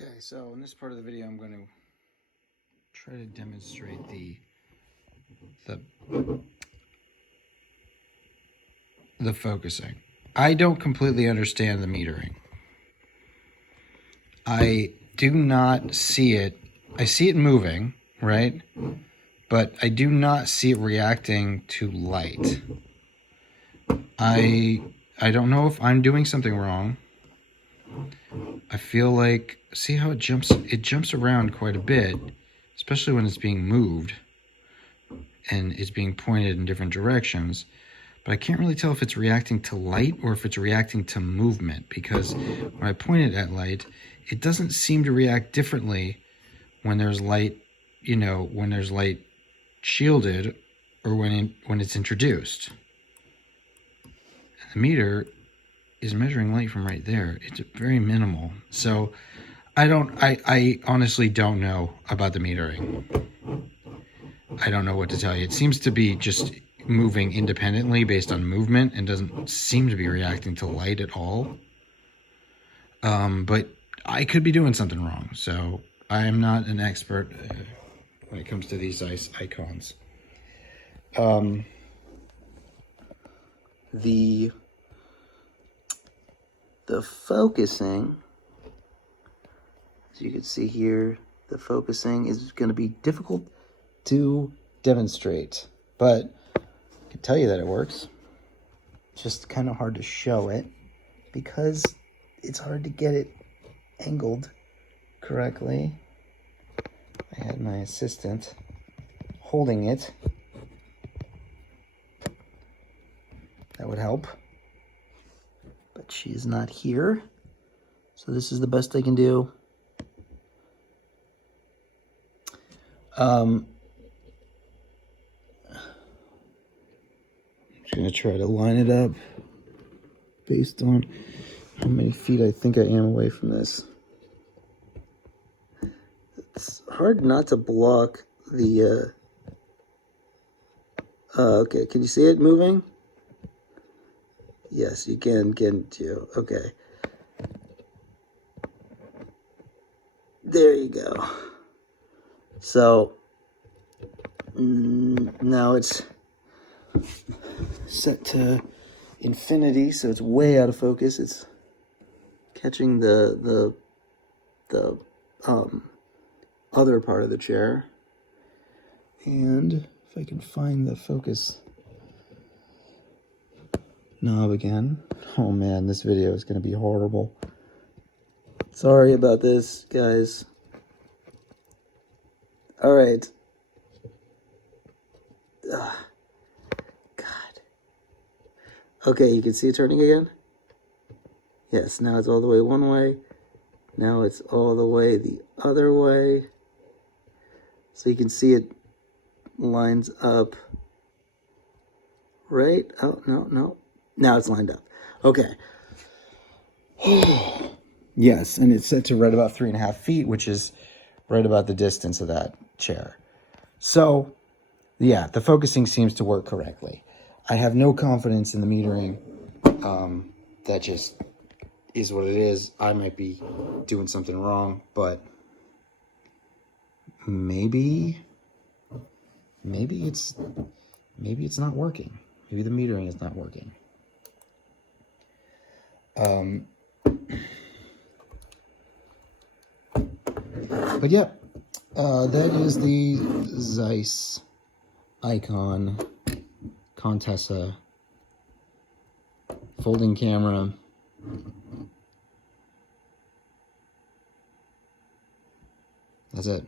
Okay, so in this part of the video, I'm going to try to demonstrate the focusing. I don't completely understand the metering. I do not see it. I see it moving, right? But I do not see it reacting to light. I don't know if I'm doing something wrong. I feel like, see how it jumps around quite a bit, especially when it's being moved and it's being pointed in different directions. But I can't really tell if it's reacting to light or if it's reacting to movement, because when I point it at light, it doesn't seem to react differently when there's light, when there's light shielded or when it's introduced. And the meter is measuring light from right there. It's very minimal. So I honestly don't know about the metering. I don't know what to tell you. It seems to be just moving independently based on movement and doesn't seem to be reacting to light at all. But I could be doing something wrong. So I am not an expert when it comes to these Zeiss icons. The focusing, as you can see here, the focusing is going to be difficult to demonstrate, but I can tell you that it works. It's just kind of hard to show it because it's hard to get it angled correctly. I had my assistant holding it. That would help. But she is not here. So this is the best I can do. I'm just going to try to line it up based on how many feet I think I am away from this. It's hard not to block the... okay, can you see it moving? Yes, you can, can't you? Okay. There you go. So, now it's set to infinity, so it's way out of focus. It's catching the other part of the chair. And if I can find the focus knob again. Oh man, this video is going to be horrible. Sorry about this, guys. All right. God. Okay, you can see it turning again? Yes, now it's all the way one way. Now it's all the way the other way. So you can see it lines up. Right? Oh, no. Now it's lined up. Okay. Yes, and it's set to right about 3.5 feet, which is right about the distance of that chair. So, yeah, the focusing seems to work correctly. I have no confidence in the metering. That just is what it is. I might be doing something wrong, but maybe it's not working. Maybe the metering is not working. But yeah, that is the Zeiss Ikon Contessa folding camera. That's it.